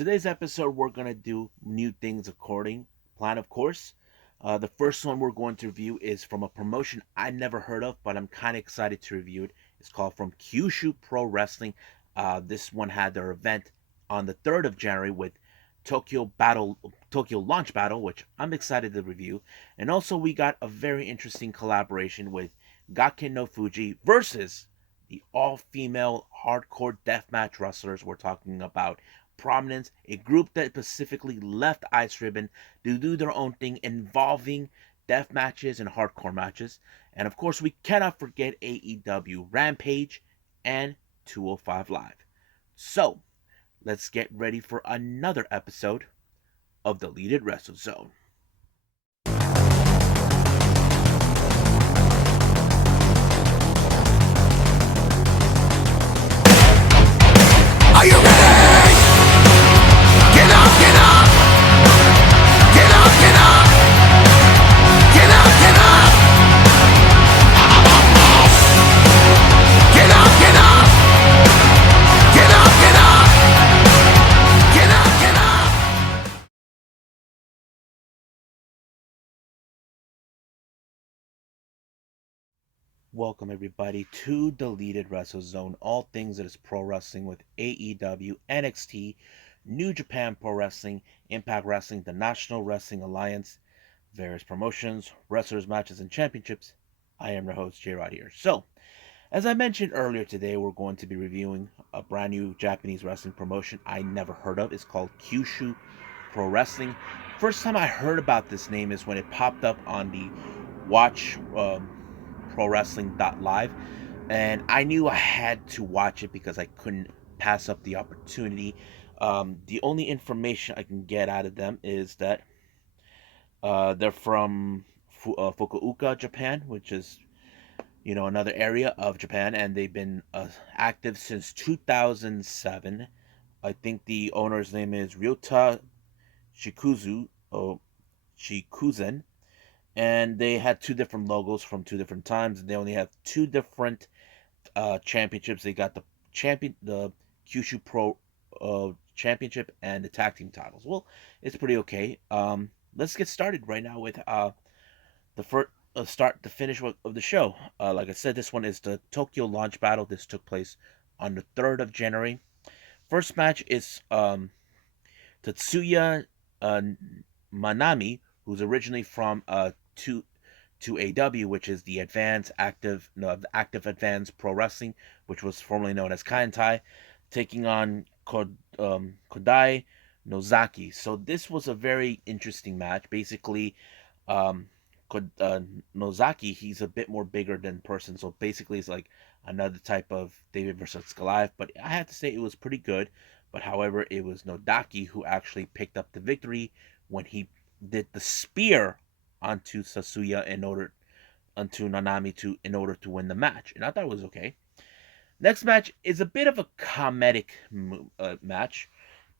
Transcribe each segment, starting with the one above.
Today's episode, we're going to do new things according plan, of course. The first one we're going to review is from a promotion I never heard of, but I'm kind of excited to review it. It's called from Kyushu Pro Wrestling. This one had their event on the 3rd of January with Tokyo Launch Battle, which I'm excited to review. And also, we got a very interesting collaboration with Gake No Fuchi versus the all-female hardcore deathmatch wrestlers. We're talking about Prominence, a group that specifically left Ice Ribbon to do their own thing involving death matches and hardcore matches. And of course, we cannot forget AEW Rampage and 205 Live. So, let's get ready for another episode of Deleted Wrestle Zone. Are you ready? Get up, get up! Get up, get up! Get up, get up! Get up, get up! Get up, get up! Get up, get up! Welcome everybody to Deleted Wrestle Zone, all things that is pro wrestling with AEW, NXT, New Japan Pro Wrestling, Impact Wrestling, the National Wrestling Alliance, various promotions, wrestlers, matches, and championships. I am your host, J-Rod here. So, as I mentioned earlier today, we're going to be reviewing a brand new Japanese wrestling promotion I never heard of. It's called Kyushu Pro Wrestling. First time I heard about this name is when it popped up on the Watch Pro Wrestling Live, and I knew I had to watch it because I couldn't pass up the opportunity. The only information I can get out of them is that they're from Fukuoka, Japan, which is another area of Japan, and they've been active since 2007. I think the owner's name is Ryota Shikuzu or Shikuzen, and they had two different logos from two different times, and they only have two different championships. They got the Kyushu Pro Championship and the tag team titles. Well, it's pretty okay. Let's get started right now with the first start to finish of the show. Like I said, this one is the Tokyo Launch Battle. This took place on the 3rd of January. First match is Tatsuya Manami, who's originally from to AW, which is the Active Advanced Pro Wrestling, which was formerly known as Kaientai, taking on Kodai Nozaki. So this was a very interesting match. Basically, Nozaki, he's a bit more bigger than person, so basically it's like another type of David versus Goliath. But I have to say it was pretty good. But however, it was Nodaki who actually picked up the victory when he did the spear onto Sasuya onto Nanami in order to win the match, and I thought it was okay. Next match is a bit of a comedic match.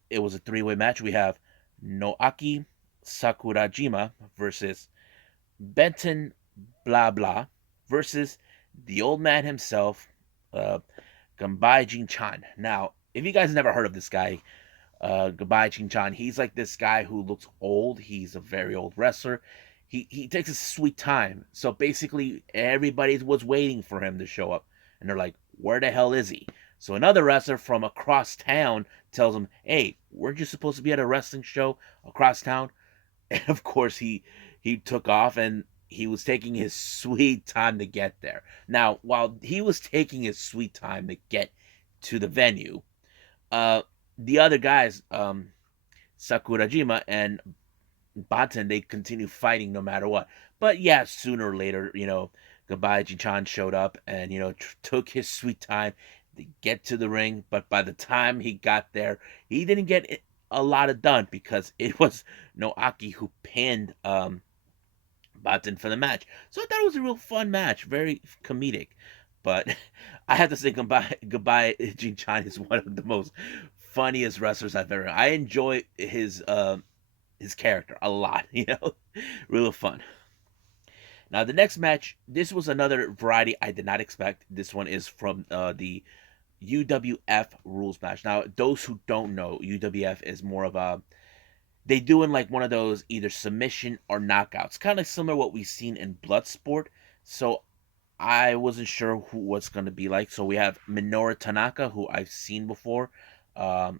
It was a three-way match. We have Noaki Sakurajima versus Benton Blah Blah versus the old man himself, Gambai Jin-chan. Now, if you guys never heard of this guy, Gambai Jin-chan, he's like this guy who looks old. He's a very old wrestler. He takes a sweet time. So basically, everybody was waiting for him to show up. And they're like, where the hell is he? So another wrestler from across town tells him, hey, weren't you supposed to be at a wrestling show across town? And of course, he took off, and he was taking his sweet time to get there. Now, while he was taking his sweet time to get to the venue, the other guys, Sakurajima and Baten, they continue fighting no matter what. But yeah, sooner or later, Gabai Jin-chan showed up and, took his sweet time to get to the ring. But by the time he got there, he didn't get a lot of done because it was Noaki who pinned Baten for the match. So I thought it was a real fun match, very comedic. But I have to say, Gabai Jin-chan is one of the most funniest wrestlers I've ever. I enjoy his character a lot, real fun. Now the next match, this was another variety I did not expect. This one is from the UWF rules match. Now, those who don't know, UWF is more of a they doing like one of those either submission or knockouts, kind of similar to what we've seen in Bloodsport. So I wasn't sure who what's going to be like. So we have Minoru Tanaka, who I've seen before.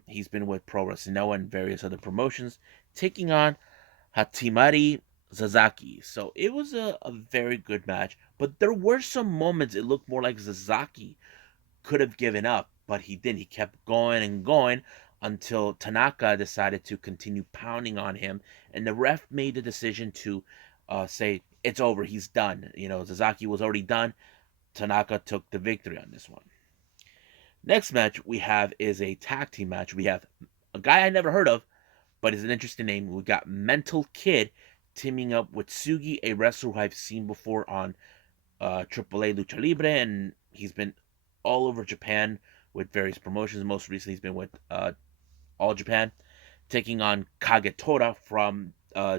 He's been with Pro Wrestling Noah and various other promotions, taking on Hatimari Sasaki. So it was a very good match, but there were some moments it looked more like Sasaki could have given up, but he didn't. He kept going and going until Tanaka decided to continue pounding on him, and the ref made the decision to say it's over. He's done. You know, Sasaki was already done. Tanaka took the victory on this one. Next match we have is a tag team match. We have a guy I never heard of, but is an interesting name. We got Mental Kid teaming up with Sugi, a wrestler who I've seen before on AAA Lucha Libre, and he's been all over Japan with various promotions. Most recently, he's been with All Japan, taking on Kagetora from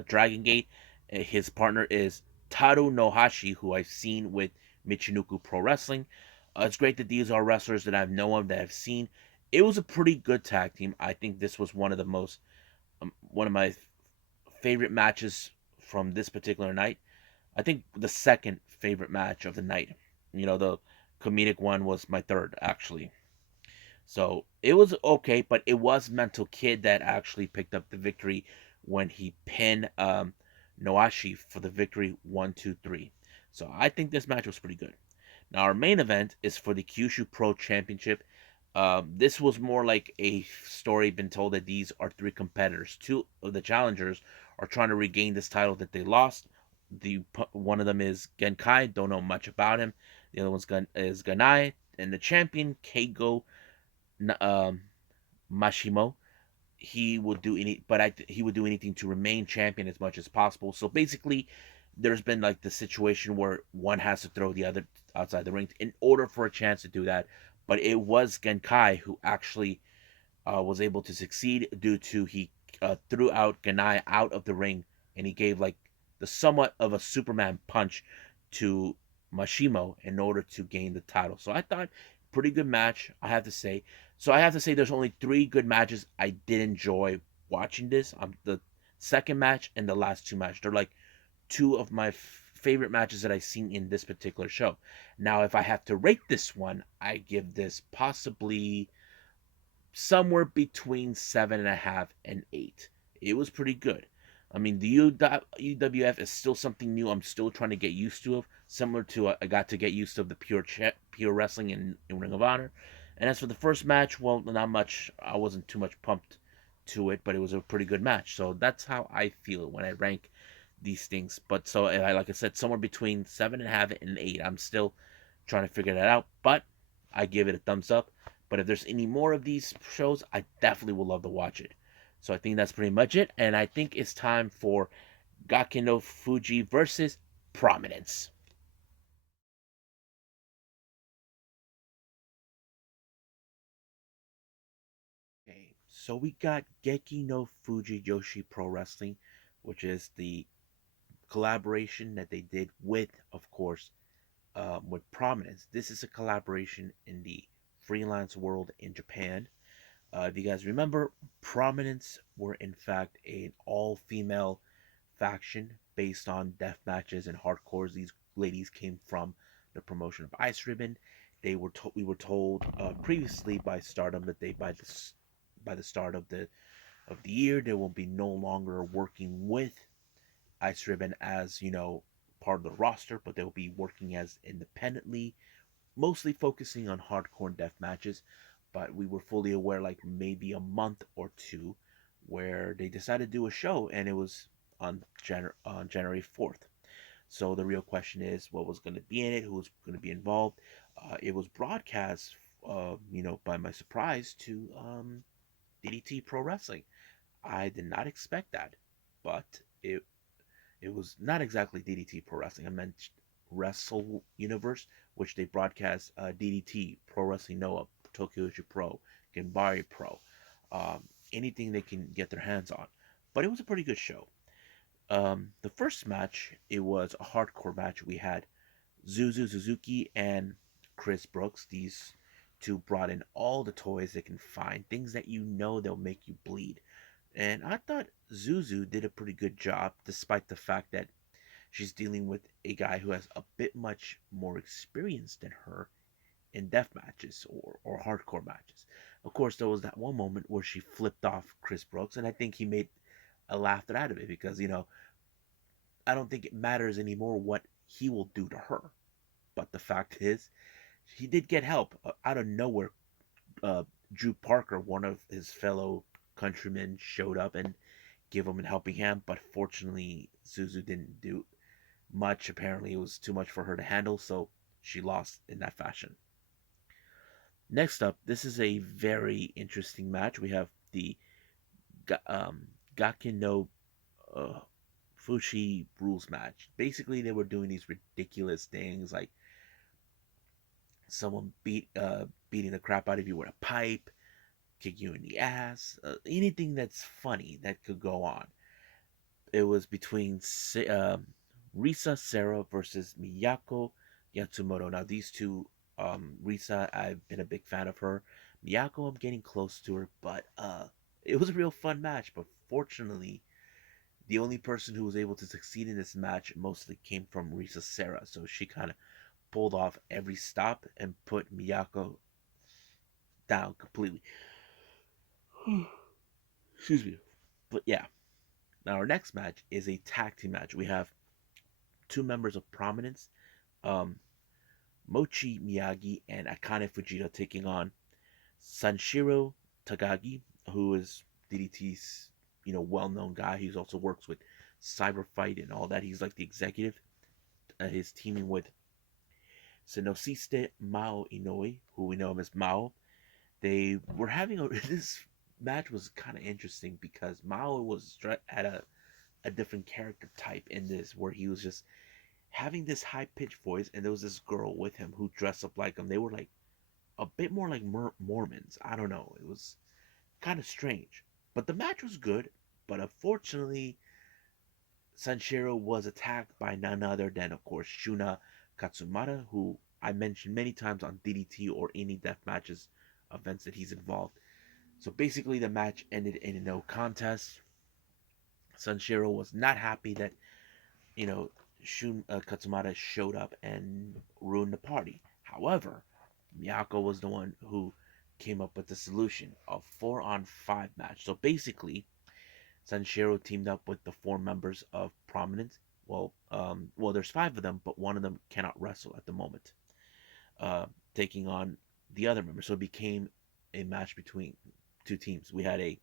Dragon Gate. His partner is Taru Nohashi, who I've seen with Michinoku Pro Wrestling. It's great that these are wrestlers that I've known of, that I've seen. It was a pretty good tag team. I think this was one of my favorite matches from this particular night. I think the second favorite match of the night. You know, the comedic one was my third, actually. So it was okay, but it was Mental Kid that actually picked up the victory when he pinned Noashi for the victory 1, 2, 3. So I think this match was pretty good. Now our main event is for the Kyushu Pro Championship. This was more like a story been told that these are three competitors. Two of the challengers are trying to regain this title that they lost. The one of them is Genkai. Don't know much about him. The other is Ganai, and the champion Keigo um, Mashimo. He will do he would do anything to remain champion as much as possible. So basically, there's been like the situation where one has to throw the other outside the ring in order for a chance to do that. But it was Genkai who actually was able to succeed due to he threw out Ganai out of the ring, and he gave like the somewhat of a Superman punch to Mashimo in order to gain the title. So I thought pretty good match, I have to say. So I have to say there's only three good matches I did enjoy watching this. The second match and the last two matches. They're like two of my favorite matches that I've seen in this particular show. Now, if I have to rate this one, I give this possibly somewhere between 7.5 and 8. It was pretty good. I mean, the UWF is still something new. I'm still trying to get used to it. Similar to I got to get used to the pure wrestling in Ring of Honor. And as for the first match, well, not much. I wasn't too much pumped to it, but it was a pretty good match. So that's how I feel when I rank these things. But so like I said, somewhere between 7.5 and 8. I'm still trying to figure that out, but I give it a thumbs up. But if there's any more of these shows, I definitely would love to watch it. So I think that's pretty much it. And I think it's time for Gake No Fuchi versus Prominence. Okay, so we got Geki no Fuji Joshi Pro Wrestling, which is the collaboration that they did with, of course, with Prominence. This is a collaboration in the freelance world in Japan. If you guys remember, Prominence were in fact an all-female faction based on death matches and hardcores. These ladies came from the promotion of Ice Ribbon. We were told previously by Stardom that they by the start of the year they will be no longer working with Ice Ribbon as part of the roster, but they'll be working as independently, mostly focusing on hardcore and death matches. But we were fully aware, like maybe a month or two, where they decided to do a show, and it was on January 4th. So the real question is, what was going to be in it? Who was going to be involved? It was broadcast, by my surprise to DDT Pro Wrestling. I did not expect that, but it was not exactly DDT Pro Wrestling. I meant Wrestle Universe, which they broadcast DDT, Pro Wrestling Noah, Tokyo Pro, Genbari Pro, anything they can get their hands on. But it was a pretty good show. The first match, it was a hardcore match. We had Zuzu Suzuki and Chris Brooks. These two brought in all the toys they can find, things that you know they'll make you bleed. And I thought Zuzu did a pretty good job, despite the fact that she's dealing with a guy who has a bit much more experience than her in death matches or hardcore matches. Of course, there was that one moment where she flipped off Chris Brooks, and I think he made a laughter out of it because, I don't think it matters anymore what he will do to her. But the fact is, he did get help out of nowhere. Uh, Drew Parker, one of his fellow countrymen, showed up and gave him a helping hand, but fortunately, Suzu didn't do much. Apparently, it was too much for her to handle, so she lost in that fashion. Next up, this is a very interesting match. We have the Gake No uh, Fuchi rules match. Basically, they were doing these ridiculous things like someone beating the crap out of you with a pipe, kick you in the ass, anything that's funny that could go on. It was between Risa Serra versus Miyako Yatsumoto. Now these two, Risa, I've been a big fan of her. Miyako, I'm getting close to her, but it was a real fun match. But fortunately, the only person who was able to succeed in this match mostly came from Risa Serra. So she kind of pulled off every stop and put Miyako down completely. Excuse me. But yeah, now our next match is a tag team match. We have two members of Prominence, um, Mochi Miyagi and Akane Fujita taking on Sanshiro Tagagi, who is DDT's well-known guy. He also works with Cyberfight and all that. He's like the executive. He's teaming with Senosiste Mao Inoue, who we know him as Mao. They were having this match was kind of interesting because Mao was had a different character type in this, where he was just having this high pitched voice, and there was this girl with him who dressed up like him. They were like a bit more like Mormons. I don't know. It was kind of strange, but the match was good. But unfortunately, Sanshiro was attacked by none other than, of course, Shuna Katsumata, who I mentioned many times on DDT or any death matches events that he's involved. So basically, the match ended in a no contest. Sanshiro was not happy that Shun Katsumata showed up and ruined the party. However, Miyako was the one who came up with the solution, a 4-on-5 match. So basically, Sanshiro teamed up with the four members of Prominence. Well, there's five of them, but one of them cannot wrestle at the moment, uh, taking on the other member. So it became a match between two teams. We had a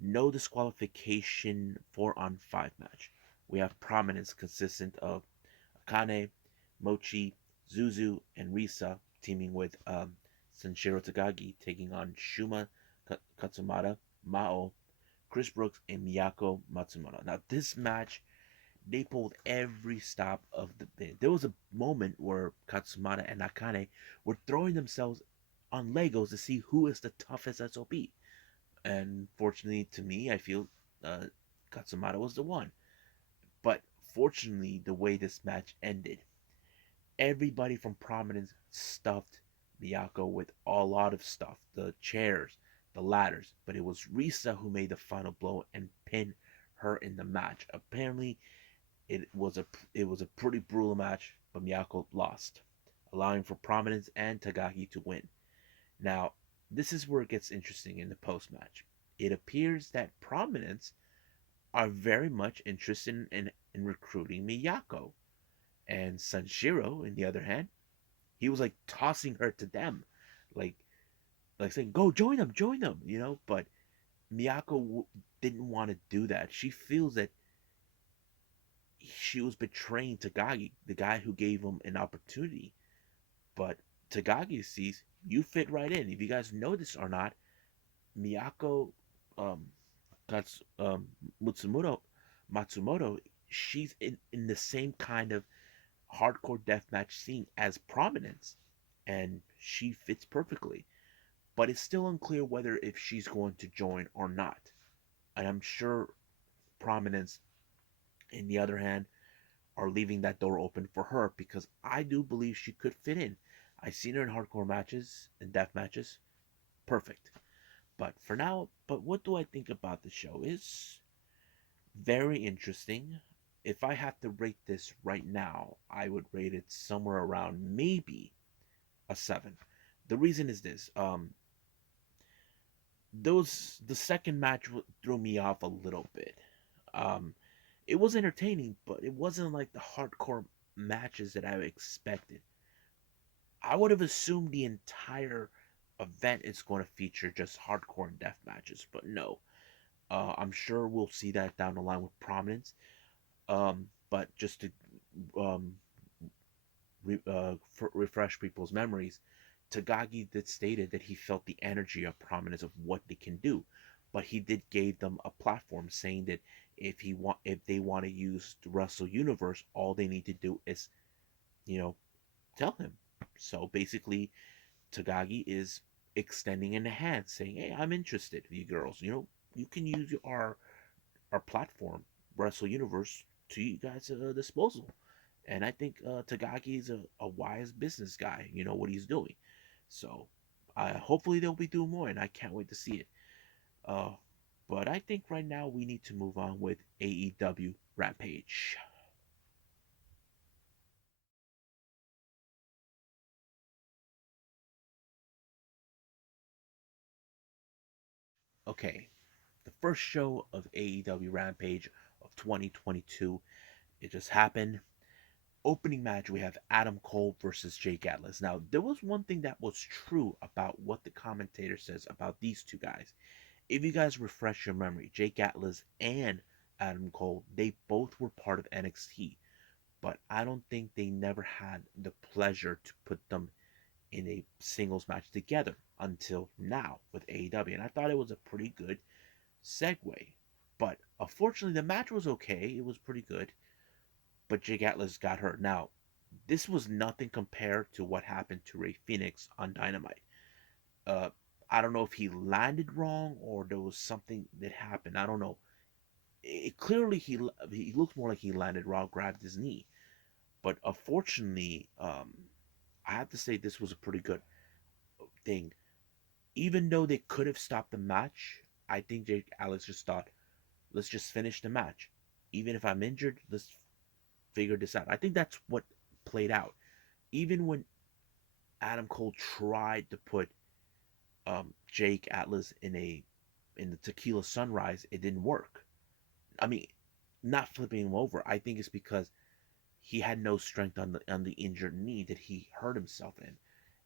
no disqualification 4-on-5 match. We have Prominence consistent of Akane, Mochi, Zuzu, and Risa teaming with Sanshiro Tagagi taking on Shuma Katsumata, Mao, Chris Brooks, and Miyako Matsumoto. Now, this match, they pulled every stop of the bid. There was a moment where Katsumata and Akane were throwing themselves on Legos to see who is the toughest SOB. And fortunately to me, I feel uh, Katsumata was the one. But fortunately, the way this match ended, everybody from Prominence stuffed Miyako with a lot of stuff, the chairs, the ladders, but it was Risa who made the final blow and pinned her in the match. Apparently, it was a pretty brutal match, but Miyako lost, allowing for Prominence and Tagaki to win. Now, this is where it gets interesting in the post match. It appears that Prominence are very much interested in recruiting Miyako. And Sanshiro, on the other hand, he was like tossing her to them, like saying, "Go join them," But Miyako didn't want to do that. She feels that she was betraying Tagagi, the guy who gave him an opportunity. But Tagagi sees you fit right in. If you guys know this or not, Miyako um, Mutsumoto Matsumoto, she's in the same kind of hardcore deathmatch scene as Prominence, and she fits perfectly. But it's still unclear whether if she's going to join or not. And I'm sure Prominence, in the other hand, are leaving that door open for her because I do believe she could fit in. I've seen her in hardcore matches and death matches. Perfect. But for now, but what do I think about the show? Is very interesting. If I have to rate this right now, I would rate it somewhere around maybe a 7. The reason is this: the second match threw me off a little bit. Um, it was entertaining, but it wasn't like the hardcore matches that I expected. I would have assumed the entire event is going to feature just hardcore and death matches, but no. I'm sure we'll see that down the line with Prominence. But just to um, refresh people's memories, Tagagi did stated that he felt the energy of Prominence of what they can do, but he did gave them a platform, saying that if they want to use the Wrestle Universe, all they need to do is you know tell him. So basically, Tagagi is extending in the hand, saying, "Hey, I'm interested, you girls. You can use our platform, Wrestle Universe, to you guys' disposal." And I think Tagaki is a wise business guy. You know what he's doing. So hopefully they'll be doing more, and I can't wait to see it. Uh, but I think right now we need to move on with AEW Rampage. Okay, the first show of AEW Rampage of 2022. It just happened. Opening match, we have Adam Cole versus Jake Atlas. Now, there was one thing that was true about what the commentator says about these two guys. If you guys refresh your memory, Jake Atlas and Adam Cole, they both were part of NXT, but I don't think they never had the pleasure to put them in a singles match together until now with AEW. And I thought it was a pretty good segue. But unfortunately, the match was okay. It was pretty good. But Jake Atlas got hurt. Now, this was nothing compared to what happened to Ray Phoenix on Dynamite. Uh, I don't know if he landed wrong or there was something that happened. I don't know. Clearly he looked more like he landed wrong, grabbed his knee. But unfortunately, I have to say this was a pretty good thing. Even though they could have stopped the match, I think Jake Atlas just thought, let's just finish the match. Even if I'm injured, let's figure this out. I think that's what played out. Even when Adam Cole tried to put Jake Atlas in the Tequila Sunrise, it didn't work. I mean, not flipping him over. I think it's because he had no strength on the injured knee that he hurt himself in,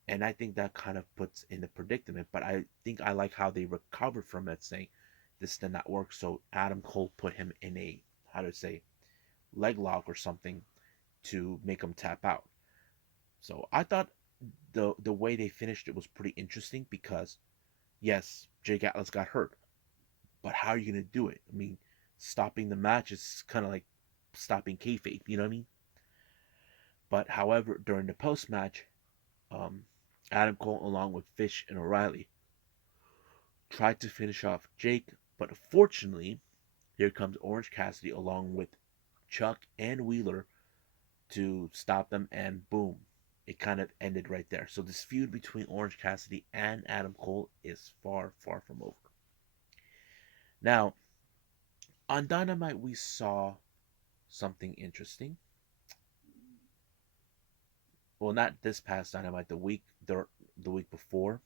and I think that kind of puts in the predicament. But I think I like how they recovered from it, saying this did not work. So Adam Cole put him in a how to say leg lock or something to make him tap out. So I thought the way they finished it was pretty interesting because yes, Jake Atlas got hurt, but how are you gonna do it? I mean, stopping the match is kind of like stopping kayfabe. You know what I mean? But however, during the post match, um, Adam Cole along with Fish and O'Reilly tried to finish off Jake, but unfortunately, here comes Orange Cassidy along with Chuck and Wheeler to stop them, and boom, it kind of ended right there. So this feud between Orange Cassidy and Adam Cole is far, far from over. Now, on Dynamite, we saw something interesting. Well, not this past Dynamite, the week before,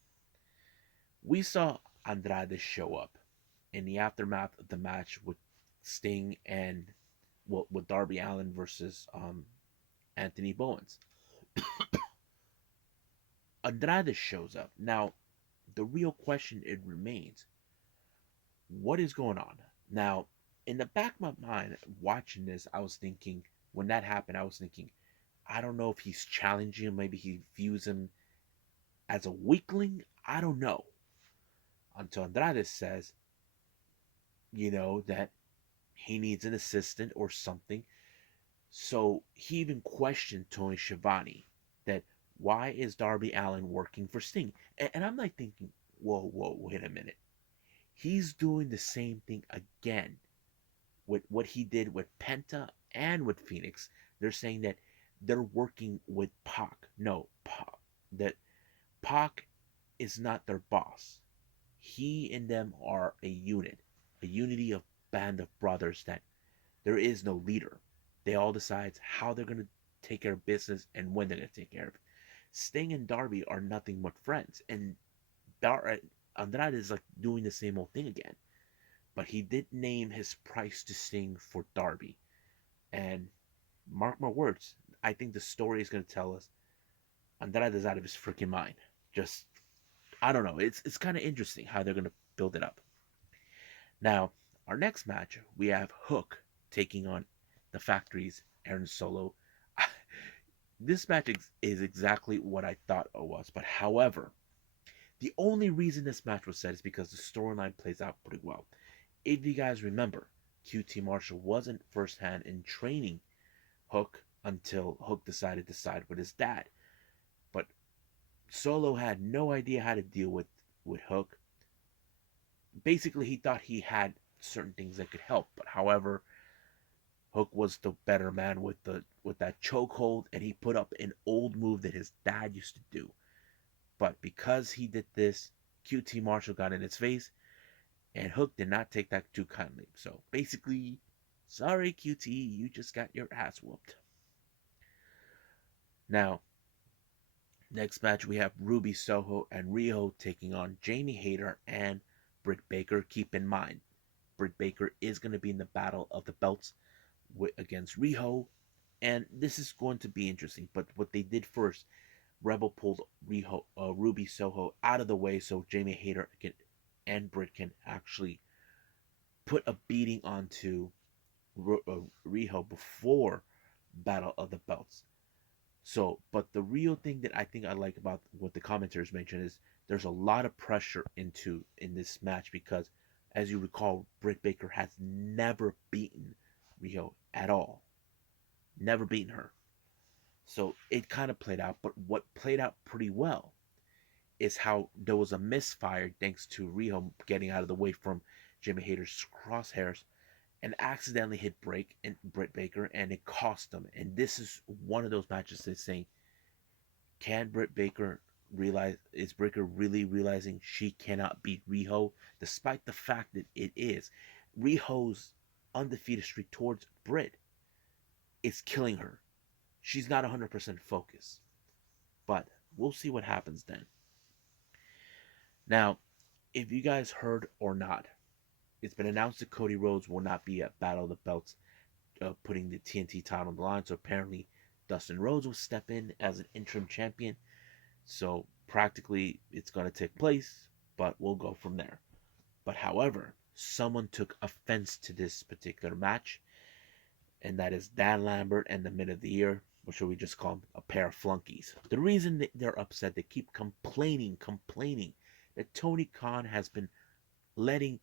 we saw Andrade show up in the aftermath of the match with Sting and with Darby Allin versus Anthony Bowens. Andrade shows up. Now, the real question it remains: what is going on? Now, in the back of my mind, watching this, I was thinking when that happened, I was thinking, I don't know if he's challenging him. Maybe he views him as a weakling. I don't know. Until Andrade says, that he needs an assistant or something. So he even questioned Tony Schiavone that why is Darby Allin working for Sting? And I'm like thinking, whoa, wait a minute. He's doing the same thing again with what he did with Penta and with Phoenix. They're saying that they're working with Pac. No, Pac. that Pac is not their boss. He and them are a unit, a unity of band of brothers that there is no leader. They all decide how they're going to take care of business and when they're going to take care of it. Sting and Darby are nothing but friends, and Andrade is like doing the same old thing again. But he did name his price to Sting for Darby, and mark my words, I think the story is going to tell us Andrade is out of his freaking mind. Just I don't know. It's kind of interesting how they're going to build it up. Now, our next match, we have Hook taking on the Factory's Aaron Solo. This match is exactly what I thought it was, but however, the only reason this match was set is because the storyline plays out pretty well. If you guys remember, QT Marshall wasn't firsthand in training Hook until Hook decided to side with his dad. But Solo had no idea how to deal with Hook. Basically, he thought he had certain things that could help, but however, Hook was the better man with that chokehold, and he put up an old move that his dad used to do. But because he did this, QT Marshall got in his face, and Hook did not take that too kindly. So basically, sorry QT, you just got your ass whooped. Now, next match we have Ruby Soho and Riho taking on Jamie Hayter and Britt Baker. Keep in mind, Britt Baker is going to be in the battle of the belts against Riho, and this is going to be interesting. But what they did first, Rebel pulled Ruby Soho out of the way so Jamie Hayter and Britt can actually put a beating onto Riho before Battle of the Belts. So, but the real thing that I think I like about what the commentators mentioned is there's a lot of pressure in this match because, as you recall, Britt Baker has never beaten Riho at all, never beaten her. So it kind of played out. But what played out pretty well is how there was a misfire thanks to Riho getting out of the way from Jimmy Hayter's crosshairs and accidentally hit Britt Baker, and it cost them. And this is one of those matches that's saying, can Britt Baker realize, is Baker really realizing she cannot beat Riho, despite the fact that it is Riho's undefeated streak towards Britt is killing her. She's not 100% focused, but we'll see what happens then. Now, if you guys heard or not, it's been announced that Cody Rhodes will not be at Battle of the Belts, putting the TNT title on the line. So apparently, Dustin Rhodes will step in as an interim champion. So practically, it's going to take place, but we'll go from there. But however, someone took offense to this particular match, and that is Dan Lambert and the Men of the Year, or should we just call them a pair of flunkies? The reason that they're upset, they keep complaining that Tony Khan has been letting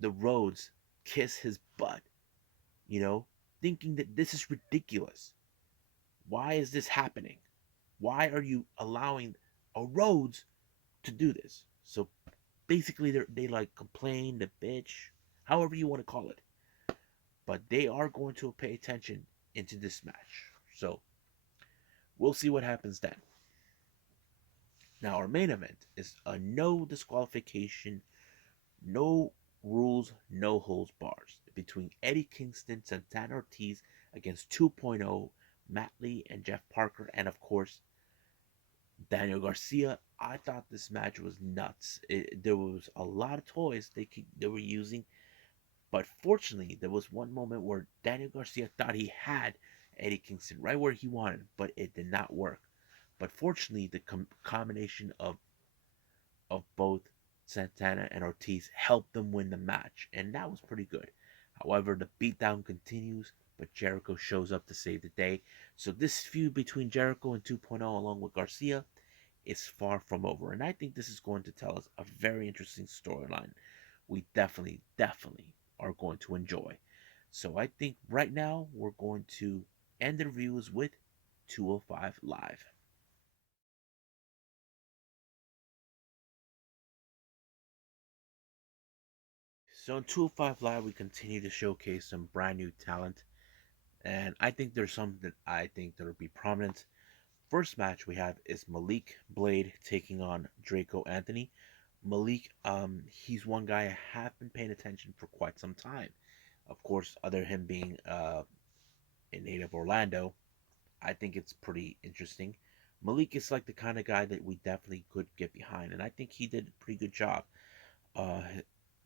the Rhodes kiss his butt, you know, thinking that this is ridiculous. Why is this happening? Why are you allowing a Rhodes to do this? So basically, they like complain, the bitch, however you want to call it. But they are going to pay attention into this match. So we'll see what happens then. Now, our main event is a no disqualification, no rules, no holds bars between Eddie Kingston, Santana Ortiz against 2.0, Matt Lee and Jeff Parker, and of course, Daniel Garcia. I thought this match was nuts. There was a lot of toys they were using, but fortunately, there was one moment where Daniel Garcia thought he had Eddie Kingston right where he wanted, but it did not work. But fortunately, the combination of both Santana and Ortiz helped them win the match, and that was pretty good. However, the beatdown continues, but Jericho shows up to save the day. So this feud between Jericho and 2.0 along with Garcia is far from over, and I think this is going to tell us a very interesting storyline we definitely are going to enjoy. So I think right now we're going to end the reviews with 205 Live. So in 205 Live, we continue to showcase some brand new talent, and I think there's some that I think that'll be prominent. first match we have is Malik Blade taking on Draco Anthony. Malik, he's one guy I have been paying attention for quite some time. Of course, other him being a native Orlando, I think it's pretty interesting. Malik is like the kind of guy that we definitely could get behind, and I think he did a pretty good job. Uh,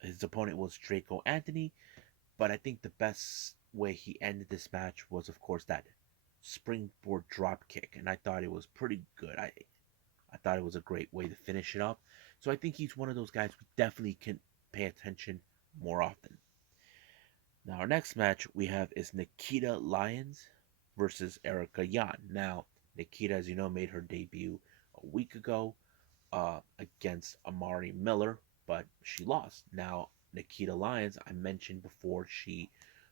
his opponent was Draco Anthony, but I think the best way he ended this match was, of course, that springboard drop kick, and I thought it was pretty good. I thought it was a great way to finish it up. So I think he's one of those guys we definitely can pay attention more often. Now our next match we have is Nikita Lyons versus Erica Yan. Now Nikita, as you know, made her debut a week ago against Amari Miller, but she lost. Now Nikita Lyons, I mentioned before, she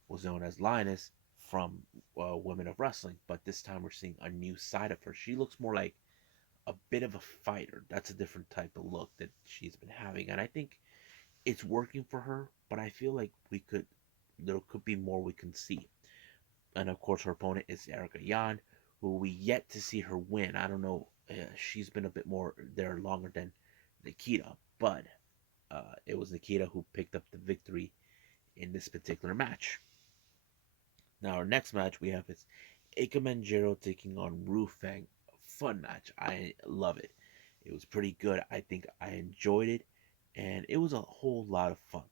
was known as Lioness from Women of Wrestling, but this time we're seeing a new side of her. She looks more like a bit of a fighter. That's a different type of look that she's been having, and I think it's working for her. But I feel like there could be more we can see. And of course, her opponent is Erica Yan, who we yet to see her win. I don't know. She's been a bit more there longer than Nikita, but it was Nikita who picked up the victory in this particular match. Now, our next match we have is Ikemen taking on Ru Feng. Fun match. I love it. It was pretty good. I think I enjoyed it, and it was a whole lot of fun.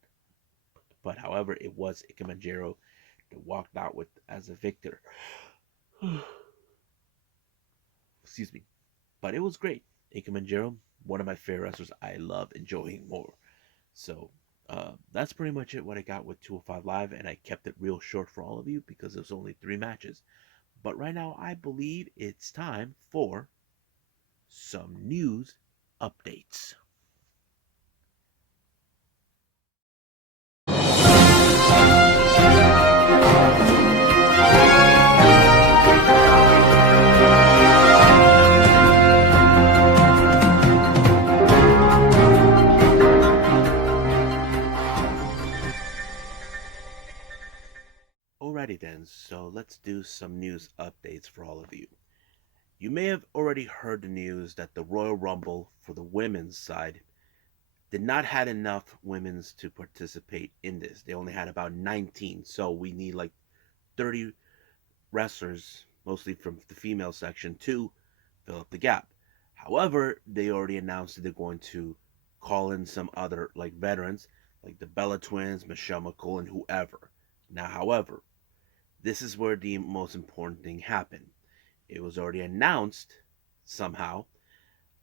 But however, it was Ikemen that walked out with as a victor. Excuse me. But it was great. Ikemen, one of my favorite wrestlers I love enjoying more. So that's pretty much it what I got with 205 Live, and I kept it real short for all of you because there's only 3 matches. But right now, I believe it's time for some news updates. Alrighty then, so let's do some news updates for all of you. You may have already heard the news that the Royal Rumble for the women's side did not had enough women's to participate in this. They only had about 19, so we need like 30 wrestlers, mostly from the female section, to fill up the gap. However, they already announced that they're going to call in some other like veterans, like the Bella Twins, Michelle McCool, and whoever. Now, however, this is where the most important thing happened. It was already announced somehow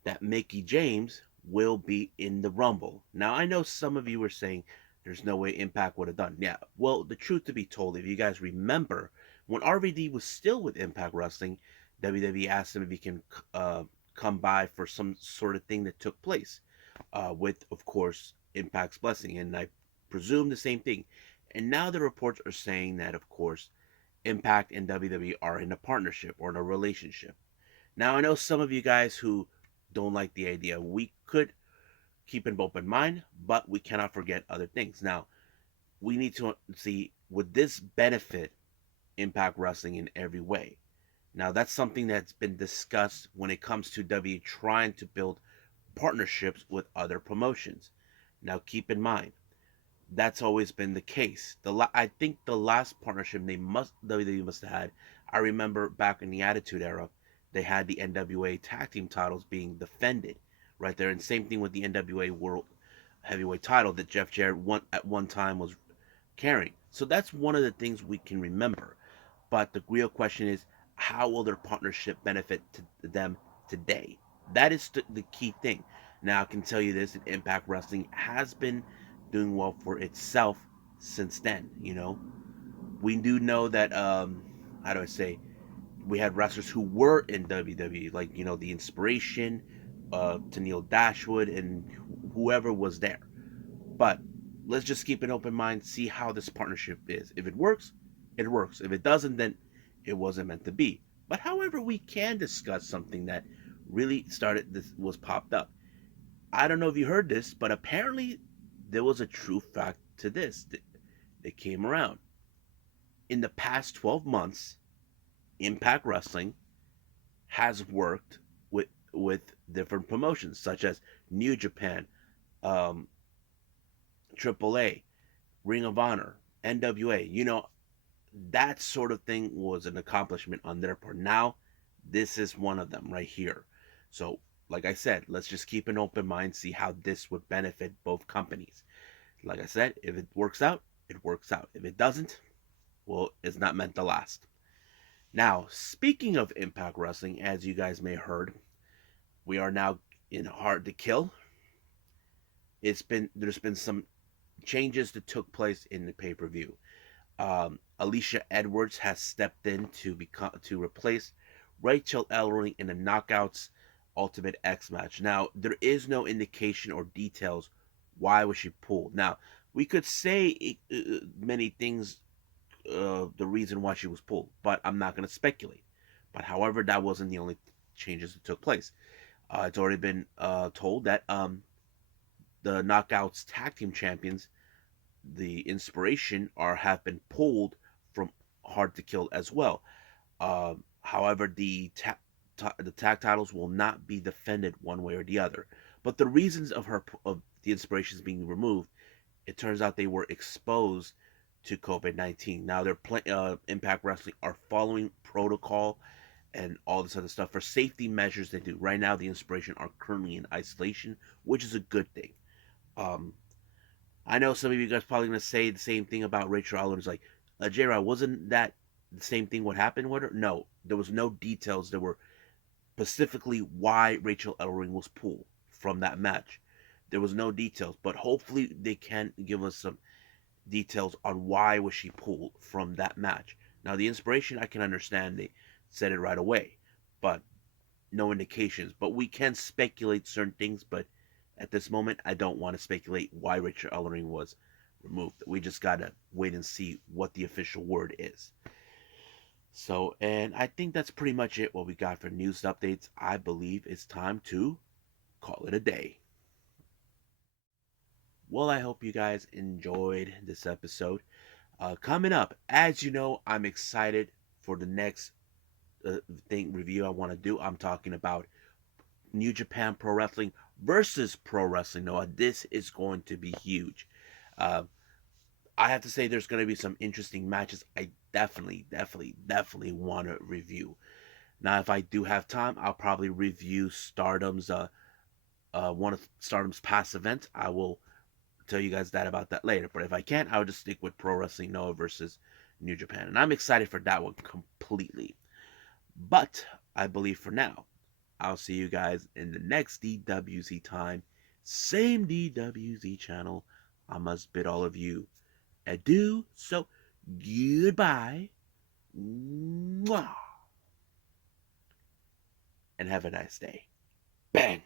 that Mickie James will be in the Rumble. Now, I know some of you were saying there's no way Impact would have done. Yeah, well, the truth to be told, if you guys remember, when RVD was still with Impact Wrestling, WWE asked him if he can come by for some sort of thing that took place with, of course, Impact's blessing. And I presume the same thing. And now the reports are saying that, of course, Impact and WWE are in a partnership or in a relationship. Now, I know some of you guys who don't like the idea. We could keep an open mind, but we cannot forget other things. Now, we need to see, would this benefit Impact Wrestling in every way? Now, that's something that's been discussed when it comes to WWE trying to build partnerships with other promotions. Now, keep in mind, that's always been the case. I think the last partnership WWE must have had. I remember back in the Attitude Era, they had the NWA tag team titles being defended right there, and same thing with the NWA World Heavyweight title that Jeff Jarrett at one time was carrying. So that's one of the things we can remember. But the real question is, how will their partnership benefit to them today? That is the key thing. Now I can tell you this: that Impact Wrestling has been doing well for itself since then. We do know that how do I say, we had wrestlers who were in WWE, like the Inspiration, Tennille Dashwood, and whoever was there. But let's just keep an open mind, see how this partnership is. If it works, it works. If it doesn't, then it wasn't meant to be. But however, we can discuss something that really was popped up. I don't know if you heard this, but apparently there was a true fact to this that came around. In the past 12 months, Impact Wrestling has worked with different promotions such as New Japan, um, AAA, Ring of Honor, NWA. That sort of thing was an accomplishment on their part. Now, this is one of them right here. So, like I said, let's just keep an open mind, see how this would benefit both companies. Like I said, if it works out, it works out. If it doesn't, well, it's not meant to last. Now, speaking of Impact Wrestling, as you guys may have heard, we are now in Hard to Kill. There's been some changes that took place in the pay per view. Alicia Edwards has stepped in to replace Rachel Ellering in the Knockouts Ultimate X match. Now, there is no indication or details why was she pulled. Now, we could say many things, the reason why she was pulled, but I'm not going to speculate. But however, that wasn't the only changes that took place. It's already been told that the Knockouts Tag Team Champions, the Inspiration, have been pulled from Hard to Kill as well. However, the tag titles will not be defended one way or the other. But the reasons of the Inspirations being removed, it turns out they were exposed to COVID-19. Now, Impact Wrestling are following protocol and all this other stuff for safety measures. They do right now. The Inspiration are currently in isolation, which is a good thing. Um, I know some of you guys probably gonna say the same thing about Rachel Allen. It's like, J-Rod, wasn't that the same thing what happened with her? No, there was no details that were specifically why Rachel Ellering was pulled from that match. There was no details, but hopefully they can give us some details on why was she pulled from that match. Now the Inspiration I can understand, they said it right away, but no indications. But we can speculate certain things, but at this moment I don't want to speculate why Rachel Ellering was removed. We just gotta wait and see what the official word is. So, and I think that's pretty much it what we got for news updates. I believe it's time to call it a day. Well, I hope you guys enjoyed this episode. Coming up, as you know, I'm excited for the next thing review I want to do. I'm talking about New Japan Pro Wrestling versus Pro Wrestling Noah. This is going to be huge. Uh, I have to say, there's going to be some interesting matches. I definitely want to review. Now, if I do have time, I'll probably review Stardom's one of Stardom's past events. I will tell you guys that about that later. But if I can't, I'll just stick with Pro Wrestling Noah versus New Japan, and I'm excited for that one completely. But I believe for now, I'll see you guys in the next DWZ time. Same DWZ channel. I must bid all of you adieu. So, goodbye. Mwah. And have a nice day. Bang.